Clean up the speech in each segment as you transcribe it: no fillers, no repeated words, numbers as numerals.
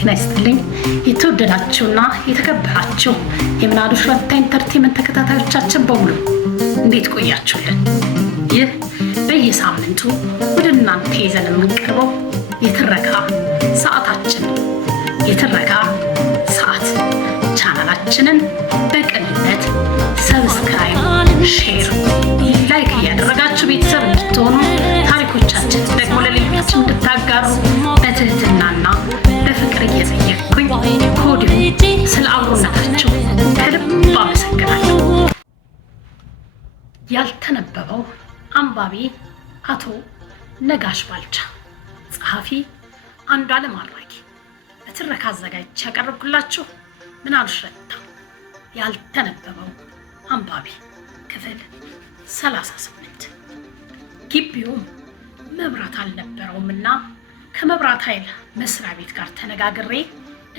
ጤና ይስጥልኝ የተወደዳችሁና የተከበራችሁ የምናሉሽ ረታ ኢንተርቴይንመንት ተከታታዮቻችን በሙሉ እንዴት ቆያችሁልን? ይህ በየሳምንቱ ወደ እናንተ ይዘን የምንቀርበው የትረካ ሰዓታችን የትረካ ሰዓት ቻናላችንን በቅንነት ሰብስክራይብ፣ ሼር፣ ላይክ እያደረጋችሁ ቤተሰብ እንድትሆኑ ታሪኮቻችን ደግሞ ለሌሎች እንድታጋሩ በትህትናና በፍቅር እየጠየቅኩኝ ከወዲሁ ስለ አብሮነታችሁ ከልብ አመሰግናለሁ። ያልተነበበው አንባቢ አቶ ነጋሽ ባልቻ፣ ጸሐፊ አንዱዓለም አራጌ። በትረካ አዘጋጅቼ ያቀረብኩላችሁ ምናሉሽ ረታ። ያልተነበበው አንባቢ ክፍል 38። ግቢውም መብራት አልነበረውምና ከመብራት ኃይል መስሪያ ቤት ጋር ተነጋግሬ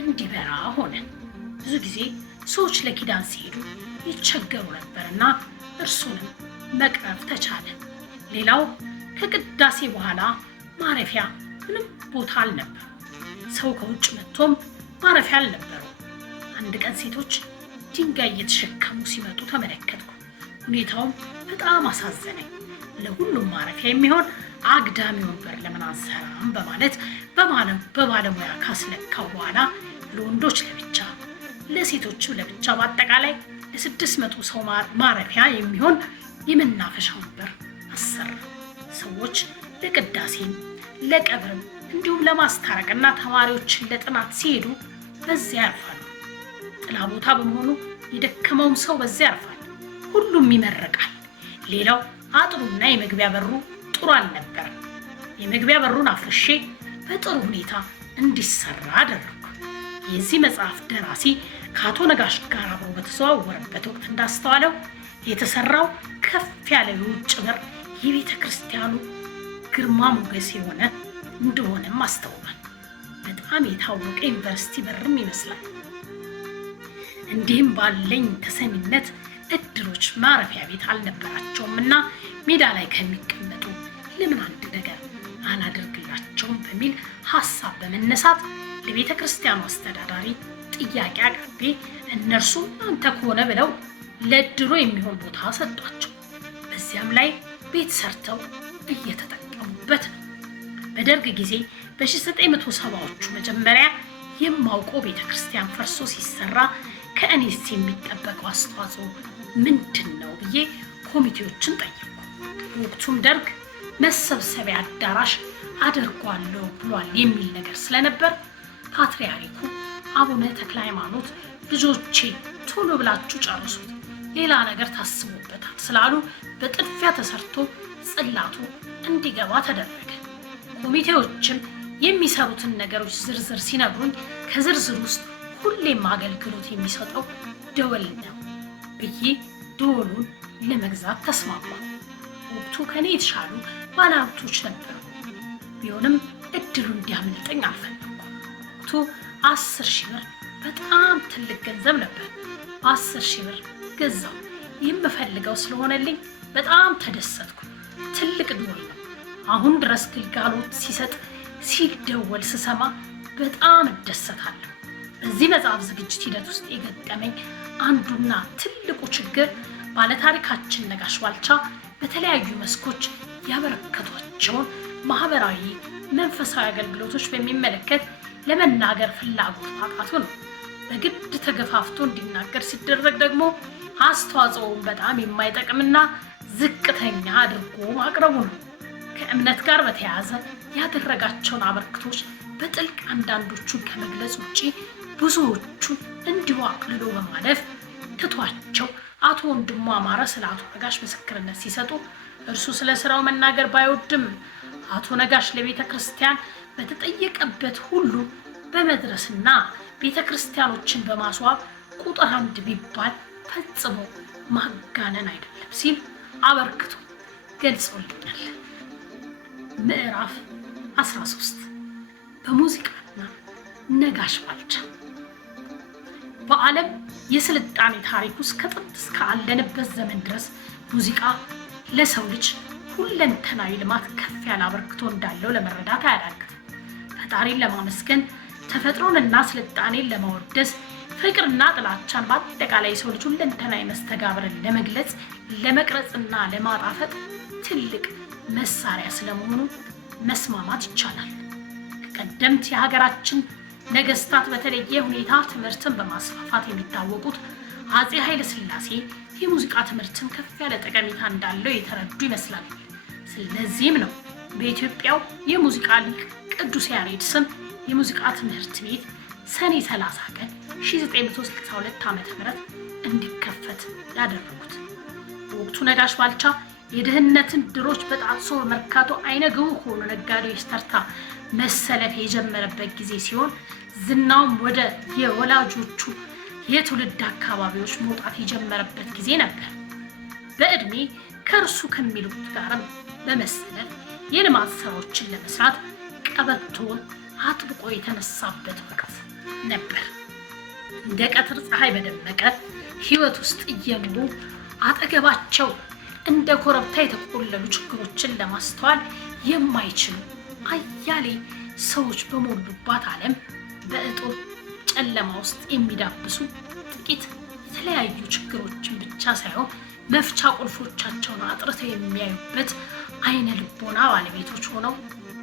እንዲበራ ሆነ። ብዙ ጊዜ ሰዎች ለኪዳን ሲሄዱ ይቸገሩ ነበርና እርሱንም መቅረብ ተቻለ። ሌላው ከቅዳሴ በኋላ ማረፊያ ምንም ቦታ አልነበረው። ሰው ከውጭ መጥቶም ማረፊያ አልነበረው። አንድ ቀን ሴቶች ድንጋይ እየተሸከሙ ሲመጡ ተመለከትኩ። ሁኔታውም በጣም አሳዘነኝ። ለሁሉም ማረፊያ የሚሆን አግዳሚ ወንበር ለምን አንሰራም በማለት በባለሙያ ካስለካው በኋላ ለወንዶች ለብቻ ለሴቶቹ ለብቻ በአጠቃላይ ለ600 ሰው ማረፊያ የሚሆን የመናፈሻ ወንበር አሰራ። ሰዎች ለቅዳሴም ለቀብርም እንዲሁም ለማስታረቅና ተማሪዎችን ለጥናት ሲሄዱ በዚያ ያርፋሉ። ጥላ ቦታ በመሆኑ የደከመውም ሰው በዚያ ያርፋል። ሁሉም ይመረቃል። ሌላው አጥሩና የመግቢያ በሩ ጥሩ አልነበረም። የመግቢያ በሩን አፍርሼ በጥሩ ሁኔታ እንዲሰራ አደረግኩ። የዚህ መጽሐፍ ደራሲ ከአቶ ነጋሽ ጋር አብሮ በተዘዋወረበት ወቅት እንዳስተዋለው የተሰራው ከፍ ያለ የውጭ በር የቤተ ክርስቲያኑ ግርማ ሞገስ የሆነ እንደሆነም አስተውሏል። በጣም የታወቀ ዩኒቨርሲቲ በርም ይመስላል። እንዲህም ባለኝ ተሰሚነት እድሮች ማረፊያ ቤት አልነበራቸውም እና ሜዳ ላይ ከሚቀመጡ ለምን አንድ ነገር አላደርግላቸውም በሚል ሀሳብ በመነሳት ለቤተ ክርስቲያኑ አስተዳዳሪ ጥያቄ አቅርቤ እነርሱ አንተ ከሆነ ብለው ለእድሩ የሚሆን ቦታ ሰጧቸው። በዚያም ላይ ቤት ሰርተው እየተጠቀሙበት ነው። በደርግ ጊዜ በ1970ዎቹ መጀመሪያ የማውቀው ቤተ ክርስቲያን ፈርሶ ሲሰራ ከእኔስ የሚጠበቀው አስተዋጽኦ ምንድን ነው ብዬ ኮሚቴዎችን ጠየቁ። በወቅቱም ደርግ መሰብሰቢያ አዳራሽ አደርጓለሁ ብሏል የሚል ነገር ስለነበር ፓትርያርኩ አቡነ ተክለ ሃይማኖት ልጆቼ ቶሎ ብላችሁ ጨርሱት፣ ሌላ ነገር ታስቡበታል ስላሉ በጥድፊያ ተሰርቶ ጽላቱ እንዲገባ ተደረገ። ኮሚቴዎችም የሚሰሩትን ነገሮች ዝርዝር ሲነግሩኝ ከዝርዝር ውስጥ ሁሌም አገልግሎት የሚሰጠው ደወል ነው ብዬ ደወሉን ለመግዛት ተስማማ። ወቅቱ ከኔ የተሻሉ ባለሀብቶች ነበሩ። ቢሆንም እድሉ እንዲያመልጠኝ አልፈለኩም። ወቅቱ 10,000 ብር በጣም ትልቅ ገንዘብ ነበር። 10,000 ብር ገዛው። የምፈልገው ስለሆነልኝ በጣም ተደሰትኩ። ትልቅ ደወል ነው። አሁን ድረስ ግልጋሎት ሲሰጥ ሲደወል ስሰማ በጣም እደሰታለሁ። በዚህ መጽሐፍ ዝግጅት ሂደት ውስጥ የገጠመኝ አንዱና ትልቁ ችግር ባለታሪካችን ነጋሽ ባልቻ በተለያዩ መስኮች ያበረከቷቸውን ማህበራዊ፣ መንፈሳዊ አገልግሎቶች በሚመለከት ለመናገር ፍላጎት ማጣቱ ነው። በግድ ተገፋፍቶ እንዲናገር ሲደረግ ደግሞ አስተዋጽኦውን በጣም የማይጠቅምና ዝቅተኛ አድርጎ ማቅረቡ ነው። ከእምነት ጋር በተያያዘ ያደረጋቸውን አበርክቶች በጥልቅ አንዳንዶቹን ከመግለጽ ውጪ ብዙዎቹን እንዲሁ አቅልሎ በማለፍ ትቷቸው አቶ ወንድሙ አማረ ስለ አቶ ነጋሽ ምስክርነት ሲሰጡ እርሱ ስለ ስራው መናገር ባይወድም አቶ ነጋሽ ለቤተ ክርስቲያን በተጠየቀበት ሁሉ በመድረስና ቤተ ክርስቲያኖችን በማስዋብ ቁጥር 1 ቢባል ፈጽሞ ማጋነን አይደለም ሲል አበርክቶ ገልጾልኛል። ምዕራፍ 13 በሙዚቃና ነጋሽ ባልቻ። በዓለም የስልጣኔ ታሪክ ውስጥ ከጥንት እስከ አለንበት ዘመን ድረስ ሙዚቃ ለሰው ልጅ ሁለንተናዊ ልማት ከፍ ያለ አበርክቶ እንዳለው ለመረዳት አያዳግትም። ፈጣሪን ለማመስገን ተፈጥሮንና ስልጣኔን ለማወደስ ፍቅርና ጥላቻን በአጠቃላይ ሰው ልጅ ሁለንተናዊ መስተጋብርን ለመግለጽ ለመቅረጽና ለማጣፈጥ ትልቅ መሳሪያ ስለመሆኑ መስማማት ይቻላል። ቀደምት የሀገራችን ነገስታት በተለየ ሁኔታ ትምህርትን በማስፋፋት የሚታወቁት አፄ ኃይለ ሥላሴ የሙዚቃ ትምህርትን ከፍ ያለ ጠቀሜታ እንዳለው የተረዱ ይመስላል። ስለዚህም ነው በኢትዮጵያው የሙዚቃ ሊቅ ቅዱስ ያሬድ ስም የሙዚቃ ትምህርት ቤት ሰኔ 30 ቀን 1962 ዓ.ም እንዲከፈት ያደረጉት። በወቅቱ ነጋሽ ባልቻ የድህነትን ድሮች በጣጥሶ መርካቶ አይነግቡ ሆኖ ነጋዴዎች ተርታ መሰለፍ የጀመረበት ጊዜ ሲሆን ዝናውም ወደ የወላጆቹ የትውልድ አካባቢዎች መውጣት የጀመረበት ጊዜ ነበር። በእድሜ ከእርሱ ከሚሉት ጋርም በመሰለፍ የልማት ስራዎችን ለመስራት ቀበቶውን አጥብቆ የተነሳበት ወቅት ነበር። እንደ ቀትር ፀሐይ በደመቀ ህይወት ውስጥ እየኖሩ አጠገባቸው እንደ ኮረብታ የተቆለሉ ችግሮችን ለማስተዋል የማይችሉ አያሌ ሰዎች በሞሉባት ዓለም በእጦት ጨለማ ውስጥ የሚዳብሱ ጥቂት የተለያዩ ችግሮችን ብቻ ሳይሆን መፍቻ ቁልፎቻቸውን አጥርተው የሚያዩበት አይነ ልቦና ባለቤቶች ሆነው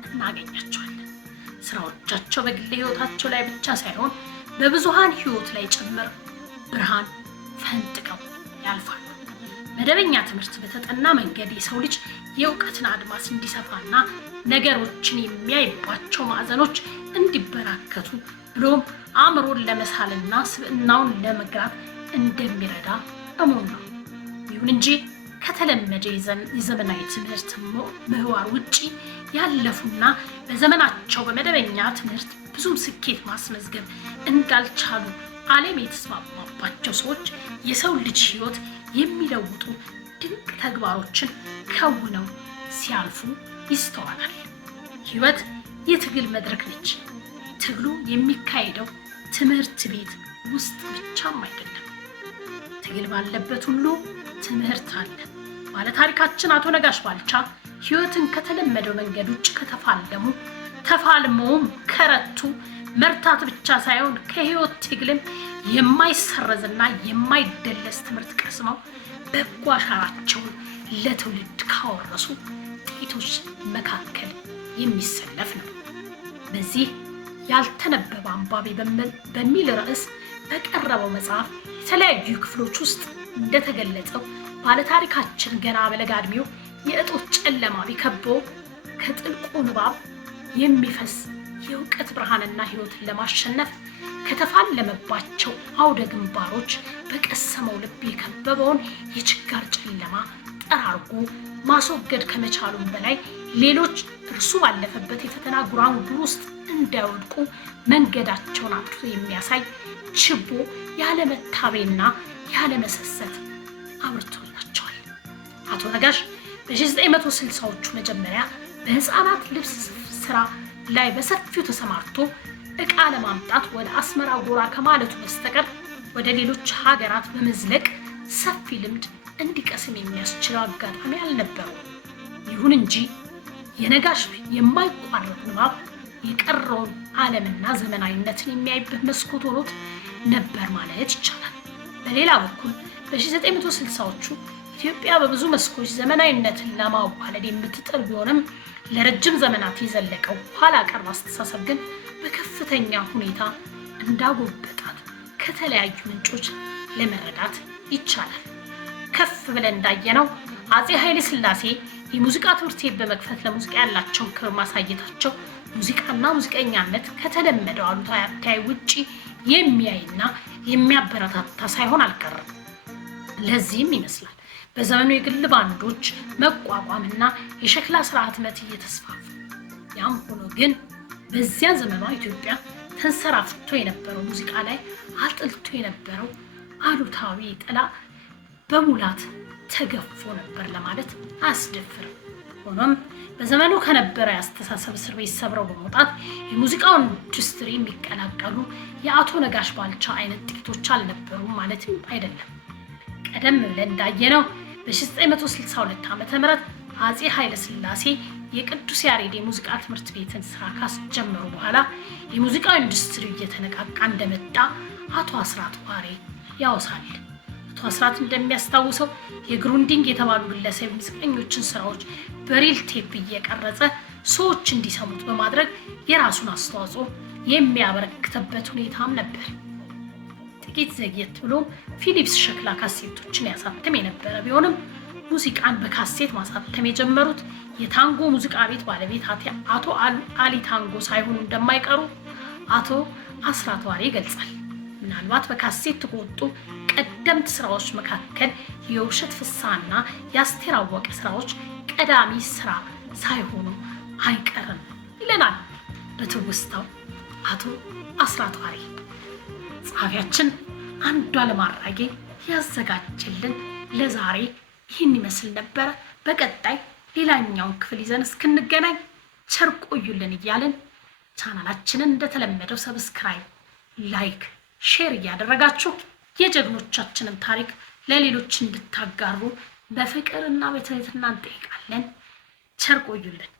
እናገኛቸዋለን። ስራዎቻቸው በግል ህይወታቸው ላይ ብቻ ሳይሆን በብዙሃን ህይወት ላይ ጭምር ብርሃን ፈንጥቀው ያልፋሉ። መደበኛ ትምህርት በተጠና መንገድ የሰው ልጅ የእውቀትን አድማስ እንዲሰፋና ነገሮችን የሚያይባቸው ማዕዘኖች እንዲበራከቱ ብሎም አእምሮን ለመሳልና ስብዕናውን ለመግራት እንደሚረዳ እሙን ነው። ይሁን እንጂ ከተለመደ የዘመናዊ ትምህርት ምህዋር ውጪ ያለፉና በዘመናቸው በመደበኛ ትምህርት ብዙም ስኬት ማስመዝገብ እንዳልቻሉ ዓለም የተስማማባቸው ሰዎች የሰው ልጅ ህይወት የሚለውጡ ድንቅ ተግባሮችን ከውነው ሲያልፉ ይስተዋላል። ህይወት የትግል መድረክ ነች። ትግሉ የሚካሄደው ትምህርት ቤት ውስጥ ብቻም አይደለም። ትግል ባለበት ሁሉ ትምህርት አለ። ባለታሪካችን አቶ ነጋሽ ባልቻ ህይወትን ከተለመደው መንገድ ውጭ ተፋልመውም ከረቱ መርታት ብቻ ሳይሆን ከህይወት ትግልም የማይሰረዝና የማይደለስ ትምህርት ቀስመው በጎ አሻራቸውን ለትውልድ ካወረሱ ጥቂቶች መካከል የሚሰለፍ ነው። በዚህ ያልተነበበ አንባቢ በሚል ርዕስ በቀረበው መጽሐፍ የተለያዩ ክፍሎች ውስጥ እንደተገለጸው ባለታሪካችን ገና በለጋ ዕድሜው የእጦት ጨለማ ቢከበው ከጥልቁ ንባብ የሚፈስ የእውቀት ብርሃንና ህይወትን ለማሸነፍ ከተፋለመባቸው አውደ ግንባሮች በቀሰመው ልብ የከበበውን የችጋር ጨለማ ጠራርጎ ማስወገድ ከመቻሉም በላይ ሌሎች እርሱ ባለፈበት የፈተና ጉራንጉር ውስጥ እንዳይወድቁ መንገዳቸውን አብርቶ የሚያሳይ ችቦ ያለመታበይና ያለመሰሰት አብርቶላቸዋል። አቶ ነጋሽ በ1960ዎቹ መጀመሪያ በህፃናት ልብስ ስራ ላይ በሰፊው ተሰማርቶ ዕቃ ለማምጣት ወደ አስመራ ጎራ ከማለቱ በስተቀር ወደ ሌሎች ሀገራት በመዝለቅ ሰፊ ልምድ እንዲቀስም የሚያስችለው አጋጣሚ አልነበረውም። ይሁን እንጂ የነጋሽ የማይቋረጥ ንባብ የቀረውን ዓለምና ዘመናዊነትን የሚያይበት መስኮት ሆኖት ነበር ማለት ይቻላል። በሌላ በኩል በ1960ዎቹ ኢትዮጵያ በብዙ መስኮች ዘመናዊነትን ለማዋለድ የምትጥር ቢሆንም ለረጅም ዘመናት የዘለቀው ኋላ ቀር አስተሳሰብ ግን በከፍተኛ ሁኔታ እንዳጎበጣት ከተለያዩ ምንጮች ለመረዳት ይቻላል። ከፍ ብለን እንዳየነው አፄ ኃይለ ሥላሴ የሙዚቃ ትምህርት ቤት በመክፈት ለሙዚቃ ያላቸውን ክብር ማሳየታቸው ሙዚቃና ሙዚቀኛነት ከተለመደው አሉታዊ አተያይ ውጪ የሚያይና የሚያበረታታ ሳይሆን አልቀረም። ለዚህም ይመስላል በዘመኑ የግል ባንዶች መቋቋምና የሸክላ ስራ ህትመት እየተስፋፋ። ያም ሆኖ ግን በዚያ ዘመኗ ኢትዮጵያ ተንሰራፍቶ የነበረው ሙዚቃ ላይ አጥልቶ የነበረው አሉታዊ ጥላ በሙላት ተገፎ ነበር ለማለት አያስደፍርም። ሆኖም በዘመኑ ከነበረ የአስተሳሰብ እስር ቤት ሰብረው በመውጣት የሙዚቃውን ኢንዱስትሪ የሚቀላቀሉ የአቶ ነጋሽ ባልቻ አይነት ጥቂቶች አልነበሩም ማለትም አይደለም። ቀደም ብለን እንዳየነው በ1962 ዓ.ም አፄ ኃይለ ሥላሴ የቅዱስ ያሬድ የሙዚቃ ትምህርት ቤትን ስራ ካስጀመሩ በኋላ የሙዚቃ ኢንዱስትሪው እየተነቃቃ እንደመጣ አቶ አስራት ዋሬ ያወሳል። አቶ አስራት እንደሚያስታውሰው የግሩንዲንግ የተባሉ ግለሰብ ሙዚቀኞችን ስራዎች በሪል ቴፕ እየቀረጸ ሰዎች እንዲሰሙት በማድረግ የራሱን አስተዋጽኦ የሚያበረክትበት ሁኔታም ነበር። ጥቂት ዘግየት ብሎ ፊሊፕስ ሸክላ ካሴቶችን ያሳተም የነበረ ቢሆንም ሙዚቃን በካሴት ማሳተም የጀመሩት የታንጎ ሙዚቃ ቤት ባለቤት አቶ አሊ ታንጎ ሳይሆኑ እንደማይቀሩ አቶ አስራት ዋሬ ይገልጻል። ምናልባት በካሴት ከወጡ ቀደምት ስራዎች መካከል የውብሸት ፍስሐና የአስቴር አወቀ ስራዎች ቀዳሚ ስራ ሳይሆኑ አይቀርም ይለናል በትውስታው አቶ አስራት ዋሬ። ጸሐፊያችን አንዷለም አራጌ ያዘጋጀልን ለዛሬ ይህን ይመስል ነበረ። በቀጣይ ሌላኛውን ክፍል ይዘን እስክንገናኝ ቸር ቆዩልን እያልን ቻናላችንን እንደተለመደው ሰብስክራይብ፣ ላይክ፣ ሼር እያደረጋችሁ የጀግኖቻችንን ታሪክ ለሌሎች እንድታጋሩ በፍቅርና በትህትና እንጠይቃለን። ቸር ቆዩልን።